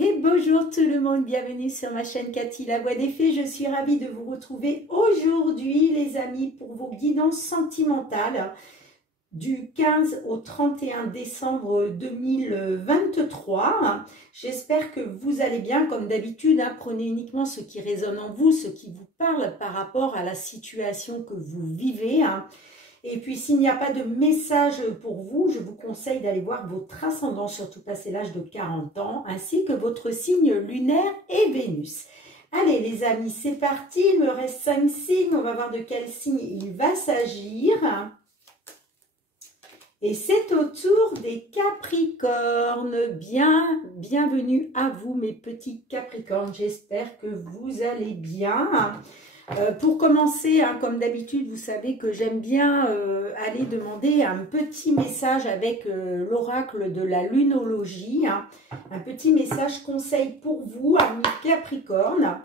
Et bonjour tout le monde, bienvenue sur ma chaîne Cathy La Voix des Fées. Je suis ravie de vous retrouver aujourd'hui les amis pour vos guidances sentimentales du 15 au 31 décembre 2023. J'espère que vous allez bien comme d'habitude. Prenez uniquement ce qui résonne en vous, ce qui vous parle par rapport à la situation que vous vivez. Et puis, s'il n'y a pas de message pour vous, je vous conseille d'aller voir votre ascendant, surtout passé l'âge de 40 ans, ainsi que votre signe lunaire et Vénus. Allez les amis, c'est parti. Il me reste 5 signes. On va voir de quel signe il va s'agir. Et c'est au tour des Capricornes. Bienvenue à vous mes petits Capricornes. J'espère que vous allez bien. Pour commencer, comme d'habitude, vous savez que j'aime bien aller demander un petit message avec l'oracle de la lunologie. Un petit message conseil pour vous, amis Capricorne,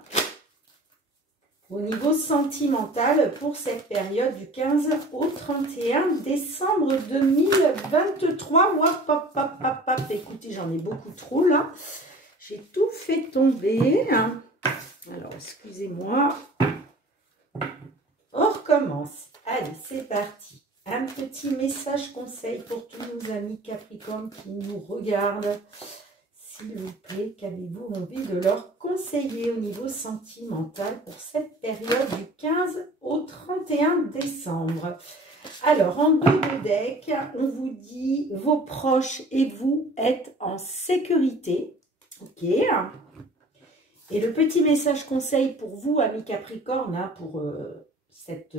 au niveau sentimental pour cette période du 15 au 31 décembre 2023. Hop, hop, hop, hop. Écoutez, j'en ai beaucoup trop là. J'ai tout fait tomber. Alors, excusez-moi. On recommence. Allez, c'est parti. Un petit message conseil pour tous nos amis Capricorne qui nous regardent. S'il vous plaît, qu'avez-vous envie de leur conseiller au niveau sentimental pour cette période du 15 au 31 décembre? Alors, en dos de deck, on vous dit vos proches et vous êtes en sécurité. Ok. Et le petit message conseil pour vous, amis Capricorne, pour cette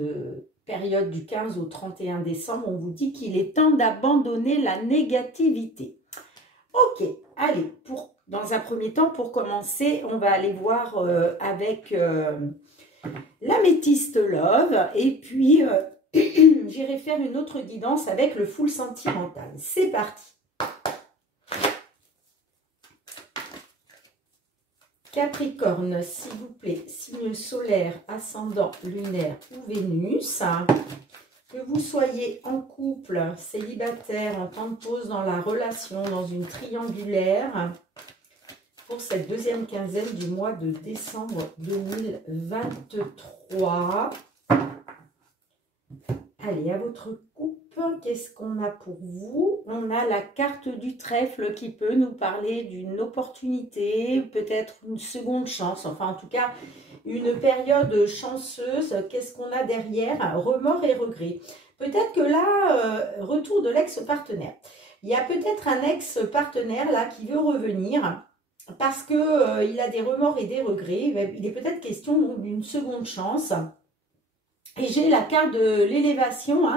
période du 15 au 31 décembre, on vous dit qu'il est temps d'abandonner la négativité. Ok, allez, dans un premier temps, pour commencer, on va aller voir avec l'améthyste Love et puis j'irai faire une autre guidance avec le full sentimental. C'est parti. Capricorne, s'il vous plaît, signe solaire, ascendant, lunaire ou Vénus. Que vous soyez en couple, célibataire, en temps de pause dans la relation, dans une triangulaire, pour cette deuxième quinzaine du mois de décembre 2023. Allez, à votre coupe, qu'est-ce qu'on a pour vous? On a la carte du trèfle qui peut nous parler d'une opportunité, peut-être une seconde chance, enfin en tout cas une période chanceuse. Qu'est-ce qu'on a derrière? Remords et regrets. Peut-être que là, retour de l'ex-partenaire. Il y a peut-être un ex-partenaire là qui veut revenir parce que il a des remords et des regrets. Il est peut-être question d'une seconde chance. Et j'ai la carte de l'élévation,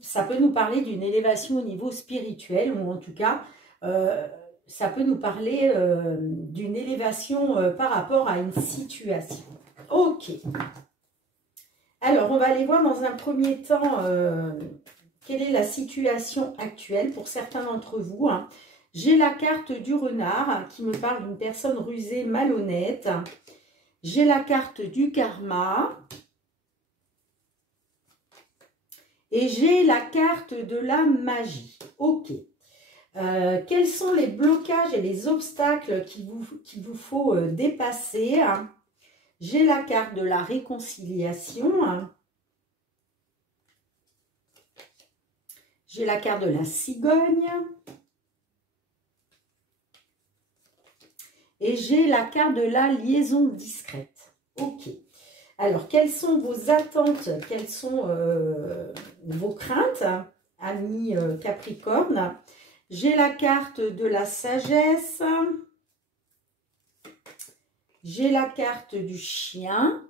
ça peut nous parler d'une élévation au niveau spirituel, ou en tout cas, ça peut nous parler d'une élévation par rapport à une situation. Ok. Alors, on va aller voir dans un premier temps quelle est la situation actuelle pour certains d'entre vous. J'ai la carte du renard qui me parle d'une personne rusée, malhonnête. J'ai la carte du karma. Et j'ai la carte de la magie. Ok. Quels sont les blocages et les obstacles qu'il vous faut dépasser? J'ai la carte de la réconciliation. J'ai la carte de la cigogne. Et j'ai la carte de la liaison discrète. Ok. Alors, quelles sont vos attentes? Quelles sont vos craintes, amis Capricorne? J'ai la carte de la sagesse. J'ai la carte du chien.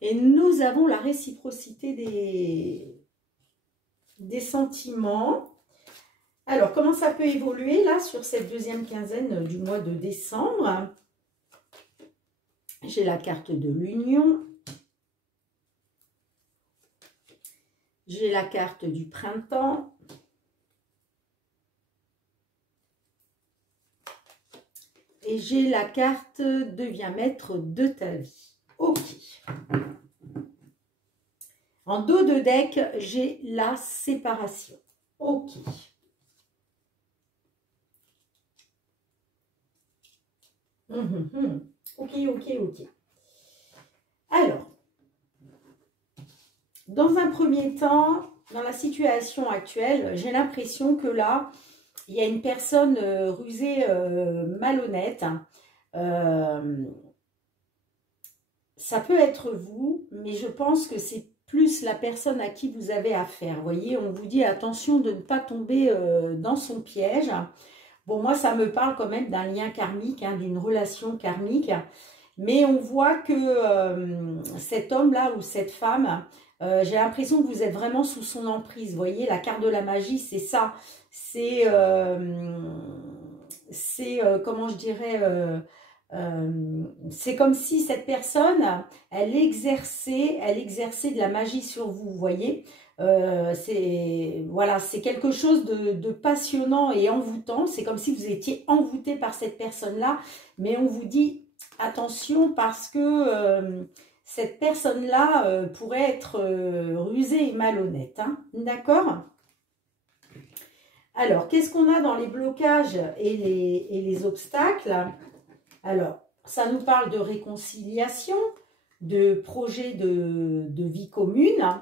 Et nous avons la réciprocité des sentiments. Alors, comment ça peut évoluer là sur cette deuxième quinzaine du mois de décembre? J'ai la carte de l'union. J'ai la carte du printemps. Et j'ai la carte deviens maître de ta vie. Ok. En dos de deck, j'ai la séparation. Ok. Ok, ok, ok. Alors, dans un premier temps, dans la situation actuelle, j'ai l'impression que là, il y a une personne rusée, malhonnête. Ça peut être vous, mais je pense que c'est plus la personne à qui vous avez affaire. Vous voyez, on vous dit attention de ne pas tomber dans son piège. Bon, moi, ça me parle quand même d'un lien karmique, hein, d'une relation karmique. Mais on voit que cet homme-là ou cette femme, j'ai l'impression que vous êtes vraiment sous son emprise. Vous voyez, la carte de la magie, c'est ça. C'est, comment je dirais, c'est comme si cette personne, elle exerçait de la magie sur vous, vous voyez. Voilà, c'est quelque chose de passionnant et envoûtant. C'est comme si vous étiez envoûté par cette personne-là, mais on vous dit attention parce que cette personne-là pourrait être rusée et malhonnête. Hein, d'accord? Alors, qu'est-ce qu'on a dans les blocages et les obstacles? Alors, ça nous parle de réconciliation, de projet de vie commune,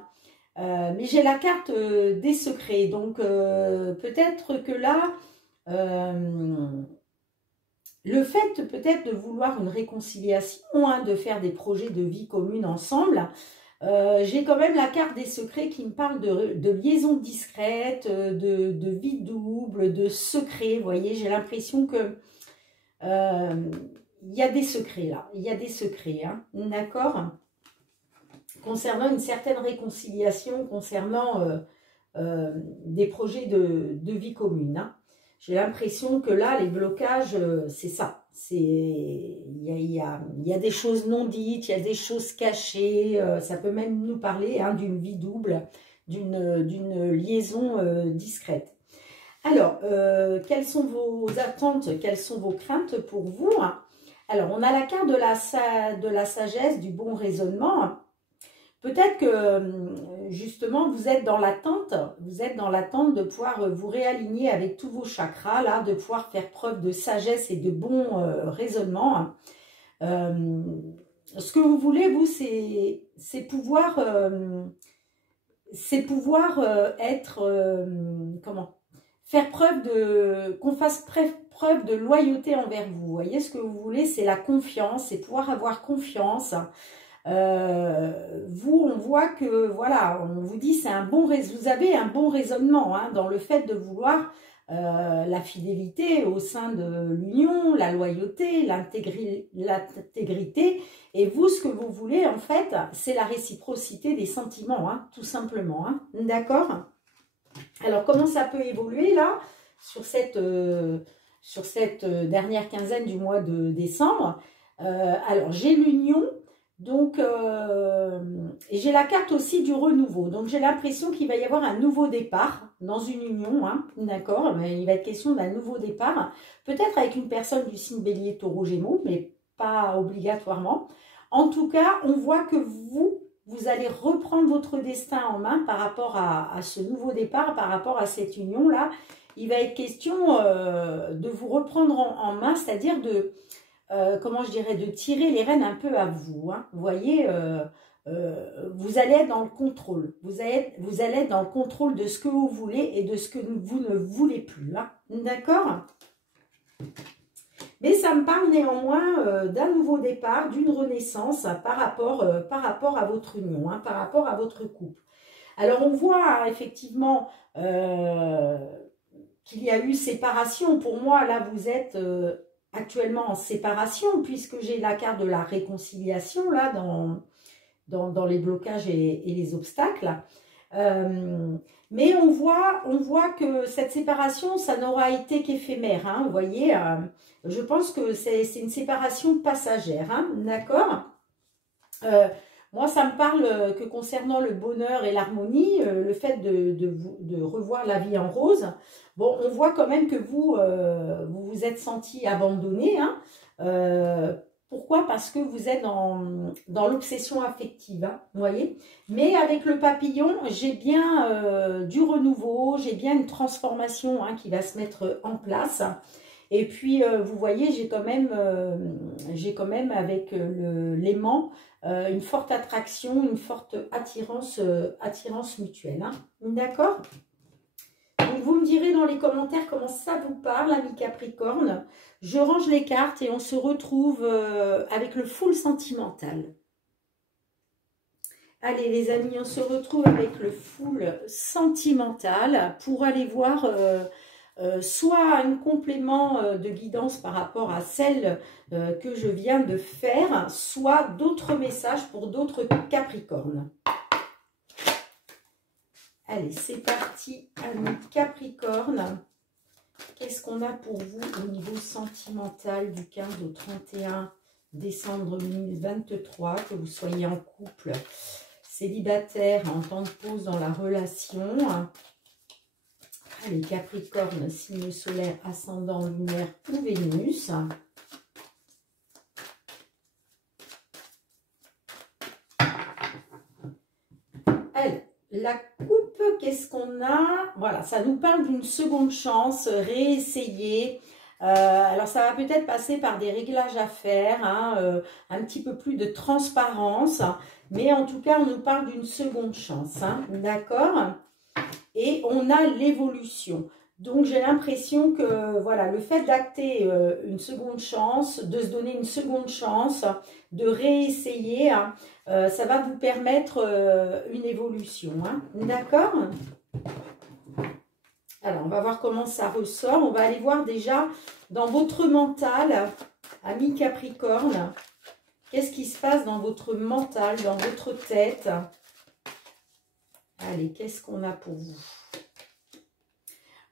mais j'ai la carte des secrets. Donc, peut-être que là, le fait peut-être de vouloir une réconciliation, hein, de faire des projets de vie commune ensemble, j'ai quand même la carte des secrets qui me parle de liaison discrète, de vie double, de secrets. Vous voyez, j'ai l'impression que il y a des secrets là, il y a des secrets, hein, d'accord? Concernant une certaine réconciliation, concernant des projets de vie commune. Hein. J'ai l'impression que là, les blocages, c'est ça. Il y a des choses non dites, il y a des choses cachées. Ça peut même nous parler hein, d'une vie double, d'une liaison discrète. Alors, quelles sont vos attentes, quelles sont vos craintes pour vous? Hein? Alors, on a la carte de la sagesse, du bon raisonnement. Peut-être que, justement, vous êtes dans l'attente de pouvoir vous réaligner avec tous vos chakras, là, de pouvoir faire preuve de sagesse et de bon raisonnement. Ce que vous voulez, vous, c'est pouvoir être, comment? Faire preuve qu'on fasse preuve de loyauté envers vous. Vous voyez, ce que vous voulez, c'est la confiance, c'est pouvoir avoir confiance. Vous, on voit que, voilà, on vous dit, vous avez un bon raisonnement hein, dans le fait de vouloir la fidélité au sein de l'union, la loyauté, l'intégrité. Et vous, ce que vous voulez, en fait, c'est la réciprocité des sentiments, hein, tout simplement. Hein, d'accord ? Alors, comment ça peut évoluer, là, sur cette dernière quinzaine du mois de décembre? Alors, j'ai l'union. Donc, j'ai la carte aussi du renouveau. Donc, j'ai l'impression qu'il va y avoir un nouveau départ dans une union, hein, d'accord? Il va être question d'un nouveau départ, peut-être avec une personne du signe Bélier, Taureau, Gémeaux, mais pas obligatoirement. En tout cas, on voit que vous allez reprendre votre destin en main par rapport à ce nouveau départ, par rapport à cette union-là. Il va être question de vous reprendre en main, c'est-à-dire de... comment je dirais, de tirer les rênes un peu à vous. Hein. Vous voyez, vous allez être dans le contrôle. Vous allez être dans le contrôle de ce que vous voulez et de ce que vous ne voulez plus. Hein. D'accord ? Mais ça me parle néanmoins d'un nouveau départ, d'une renaissance par rapport à votre union, hein, par rapport à votre couple. Alors, on voit hein, effectivement qu'il y a eu séparation. Pour moi, là, vous êtes... actuellement en séparation, puisque j'ai la carte de la réconciliation là dans les blocages et les obstacles. Mais on voit que cette séparation, ça n'aura été qu'éphémère. Hein, vous voyez, je pense que c'est une séparation passagère. Hein, d'accord ? Moi, ça me parle que concernant le bonheur et l'harmonie, le fait de revoir la vie en rose, bon, on voit quand même que vous vous êtes senti abandonné. Hein. Pourquoi? Parce que vous êtes dans l'obsession affective, hein, vous voyez. Mais avec le papillon, j'ai bien du renouveau, j'ai bien une transformation hein, qui va se mettre en place. Et puis, vous voyez, j'ai quand même avec l'aimant une forte attraction, une forte attirance mutuelle. Hein. D'accord? Donc, vous me direz dans les commentaires comment ça vous parle, ami Capricorne. Je range les cartes et on se retrouve avec le full sentimental. Allez les amis, on se retrouve avec le full sentimental pour aller voir soit un complément de guidance par rapport à celle que je viens de faire, soit d'autres messages pour d'autres Capricornes. Allez, c'est parti, amis Capricorne. Qu'est-ce qu'on a pour vous au niveau sentimental du 15 au 31 décembre 2023, que vous soyez en couple, célibataire, en temps de pause dans la relation. Allez, Capricorne, signe solaire, ascendant, lunaire ou Vénus. Allez, la coupe, qu'est-ce qu'on a? Voilà, ça nous parle d'une seconde chance, réessayer. Alors, ça va peut-être passer par des réglages à faire, hein, un petit peu plus de transparence. Mais en tout cas, on nous parle d'une seconde chance, hein, d'accord? Et on a l'évolution. Donc, j'ai l'impression que, voilà, le fait d'acter une seconde chance, de se donner une seconde chance, de réessayer, hein, ça va vous permettre une évolution, hein, d'accord? Alors, on va voir comment ça ressort. On va aller voir déjà dans votre mental, ami Capricorne, qu'est-ce qui se passe dans votre mental, dans votre tête? Allez, qu'est-ce qu'on a pour vous?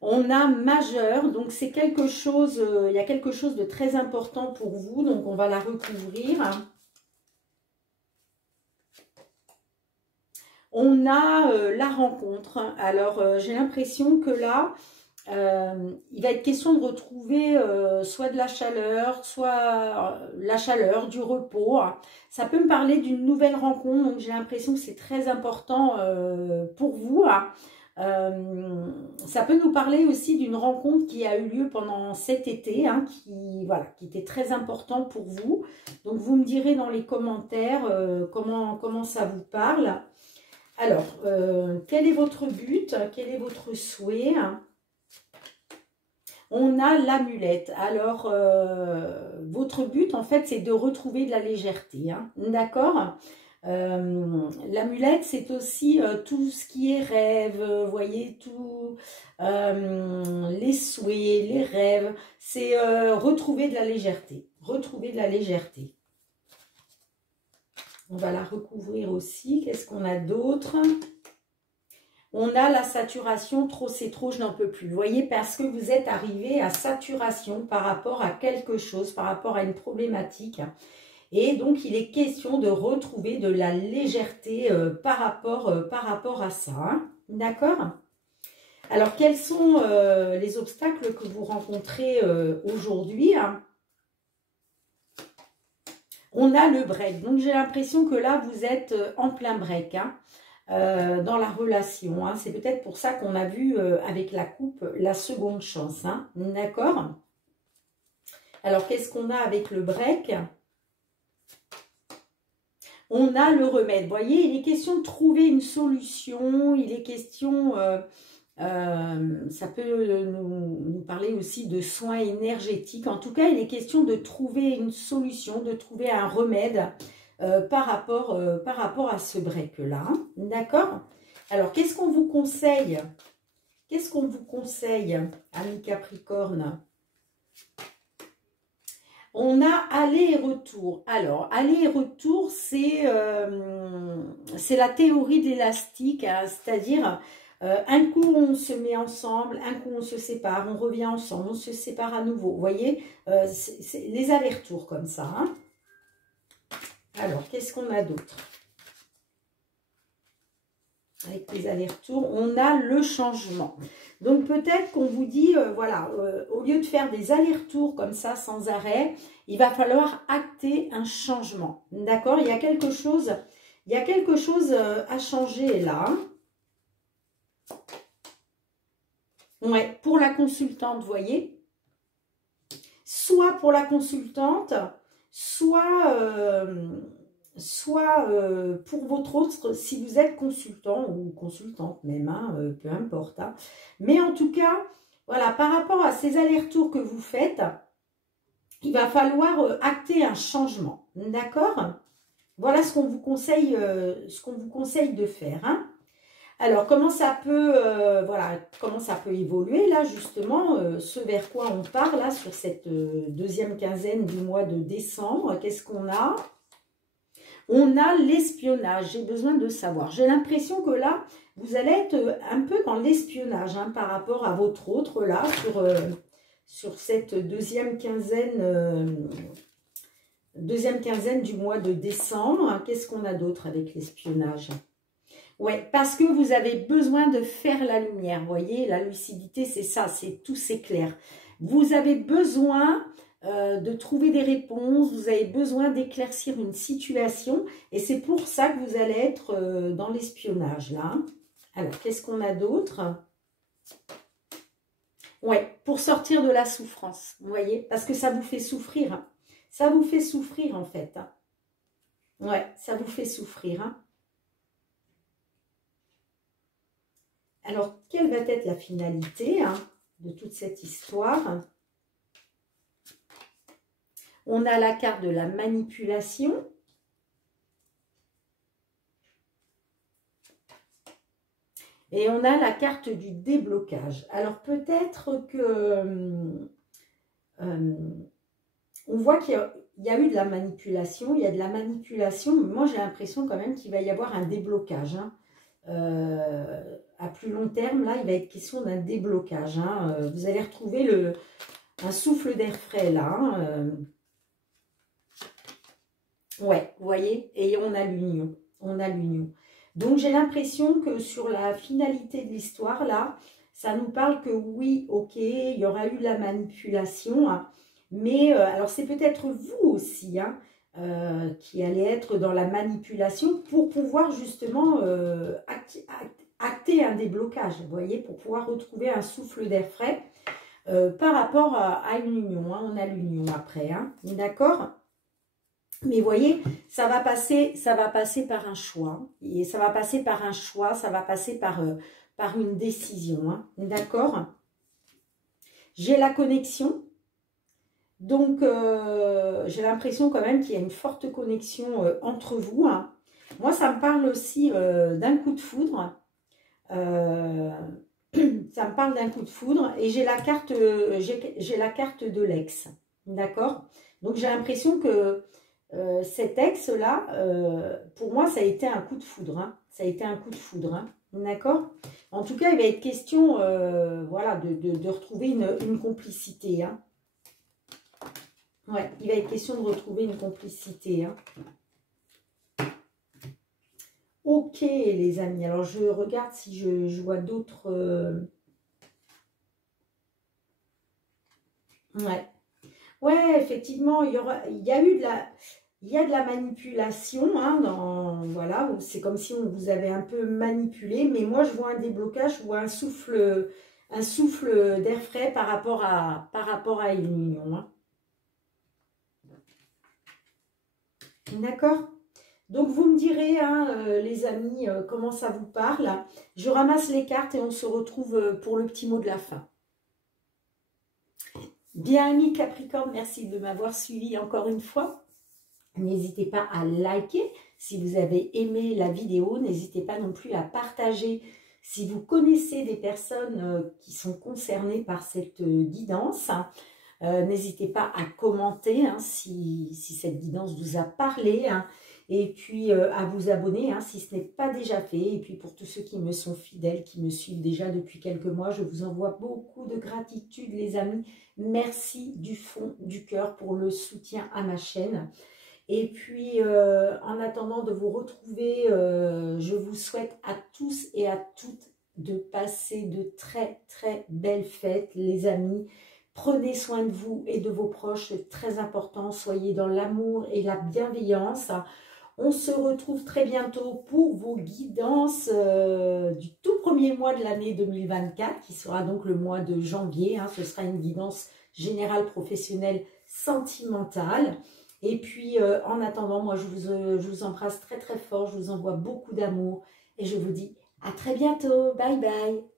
On a majeur, donc c'est quelque chose, il y a quelque chose de très important pour vous, donc on va la recouvrir. On a la rencontre. Alors, j'ai l'impression que là, il va être question de retrouver soit de la chaleur, soit la chaleur, du repos. Ça peut me parler d'une nouvelle rencontre, donc j'ai l'impression que c'est très important pour vous. Ça peut nous parler aussi d'une rencontre qui a eu lieu pendant cet été, hein, voilà, qui était très important pour vous. Donc, vous me direz dans les commentaires comment ça vous parle. Alors, quel est votre but? Quel est votre souhait? On a l'amulette. Alors, votre but, en fait, c'est de retrouver de la légèreté. Hein, d'accord? L'amulette, c'est aussi tout ce qui est rêve, vous voyez, tout les souhaits, les rêves. C'est retrouver de la légèreté. Retrouver de la légèreté. On va la recouvrir aussi. Qu'est-ce qu'on a d'autre? On a la saturation, trop c'est trop, je n'en peux plus. Vous voyez, parce que vous êtes arrivé à saturation par rapport à quelque chose, par rapport à une problématique. Et donc, il est question de retrouver de la légèreté par rapport à ça. Hein. D'accord? Alors, quels sont les obstacles que vous rencontrez aujourd'hui? Hein? On a le break. Donc, j'ai l'impression que là, vous êtes en plein break. Hein, dans la relation. Hein. C'est peut-être pour ça qu'on a vu avec la coupe la seconde chance. Hein. D'accord? Alors, qu'est-ce qu'on a avec le break? On a le remède. Vous voyez, il est question de trouver une solution. Il est question... ça peut nous parler aussi de soins énergétiques. En tout cas, il est question de trouver une solution, de trouver un remède par rapport à ce break-là. Hein. D'accord? Alors, qu'est-ce qu'on vous conseille? Qu'est-ce qu'on vous conseille, ami Capricorne? On a aller et retour. Alors, aller et retour, c'est la théorie de l'élastique, hein, c'est-à-dire... un coup, on se met ensemble, un coup, on se sépare, on revient ensemble, on se sépare à nouveau. Vous voyez, c'est les allers-retours comme ça. Hein. Alors, qu'est-ce qu'on a d'autre? Avec les allers-retours, on a le changement. Donc, peut-être qu'on vous dit, voilà, au lieu de faire des allers-retours comme ça, sans arrêt, il va falloir acter un changement. D'accord? Il y a quelque chose à changer là. Ouais, pour la consultante, vous voyez, soit pour la consultante, soit, pour votre autre, si vous êtes consultant ou consultante même, hein, peu importe. Hein. Mais en tout cas, voilà, par rapport à ces allers-retours que vous faites, il va falloir acter un changement, d'accord? Voilà ce qu'on vous conseille, de faire. Hein. Alors, comment ça peut, voilà, comment ça peut évoluer là justement, ce vers quoi on part là sur cette deuxième quinzaine du mois de décembre? Qu'est-ce qu'on a? On a l'espionnage. J'ai besoin de savoir. J'ai l'impression que là, vous allez être un peu dans l'espionnage hein, par rapport à votre autre là sur cette deuxième quinzaine du mois de décembre. Qu'est-ce qu'on a d'autre avec l'espionnage? Ouais, parce que vous avez besoin de faire la lumière, vous voyez, la lucidité, c'est ça, c'est tout s'éclaire. Vous avez besoin de trouver des réponses, vous avez besoin d'éclaircir une situation, et c'est pour ça que vous allez être dans l'espionnage, là. Alors, qu'est-ce qu'on a d'autre? Ouais, pour sortir de la souffrance, vous voyez, parce que ça vous fait souffrir. Hein. Ça vous fait souffrir, en fait. Hein. Ouais, ça vous fait souffrir, hein. Alors, quelle va être la finalité hein, de toute cette histoire? On a la carte de la manipulation. Et on a la carte du déblocage. Alors, peut-être que... on voit qu'il y a eu de la manipulation. Il y a de la manipulation. Mais moi, j'ai l'impression quand même qu'il va y avoir un déblocage. Hein. À plus long terme, là, il va être question d'un déblocage. Hein. Vous allez retrouver un souffle d'air frais, là. Hein. Ouais, vous voyez, et on a l'union. On a l'union. Donc, j'ai l'impression que sur la finalité de l'histoire, là, ça nous parle que oui, ok, il y aura eu de la manipulation. Hein, mais, alors, c'est peut-être vous aussi, hein, qui allez être dans la manipulation pour pouvoir justement acter un déblocage, vous voyez, pour pouvoir retrouver un souffle d'air frais par rapport à une union. Hein, on a l'union après, hein, d'accord? Mais vous voyez, ça va passer par un choix. Et ça va passer par un choix, ça va passer par une décision, hein, d'accord? J'ai la connexion. Donc, j'ai l'impression quand même qu'il y a une forte connexion entre vous. Hein. Moi, ça me parle aussi d'un coup de foudre. Ça me parle d'un coup de foudre. Et j'ai la carte de l'ex. D'accord? Donc, j'ai l'impression que cet ex-là, pour moi, ça a été un coup de foudre. Hein. Ça a été un coup de foudre. Hein. D'accord? En tout cas, il va être question voilà, de retrouver une complicité. Hein. Ouais, il va être question de retrouver une complicité. Hein. Ok, les amis. Alors, je regarde si je vois d'autres... Ouais. Ouais, effectivement, il y a eu de la manipulation. Hein, voilà, c'est comme si on vous avait un peu manipulé. Mais moi, je vois un déblocage, je vois un souffle d'air frais par rapport à une union. Hein. D'accord? Donc, vous me direz, hein, les amis, comment ça vous parle. Je ramasse les cartes et on se retrouve pour le petit mot de la fin. Bien, amis Capricorne, merci de m'avoir suivi encore une fois. N'hésitez pas à liker si vous avez aimé la vidéo. N'hésitez pas non plus à partager si vous connaissez des personnes qui sont concernées par cette guidance. N'hésitez pas à commenter hein, si cette guidance vous a parlé. Hein, et puis à vous abonner hein, si ce n'est pas déjà fait. Et puis pour tous ceux qui me sont fidèles, qui me suivent déjà depuis quelques mois, je vous envoie beaucoup de gratitude les amis. Merci du fond du cœur pour le soutien à ma chaîne. Et puis en attendant de vous retrouver, je vous souhaite à tous et à toutes de passer de très très belles fêtes les amis. Prenez soin de vous et de vos proches, c'est très important. Soyez dans l'amour et la bienveillance. On se retrouve très bientôt pour vos guidances du tout premier mois de l'année 2024, qui sera donc le mois de janvier. Ce sera une guidance générale professionnelle sentimentale. Et puis, en attendant, moi, je vous embrasse très très fort, je vous envoie beaucoup d'amour et je vous dis à très bientôt. Bye bye.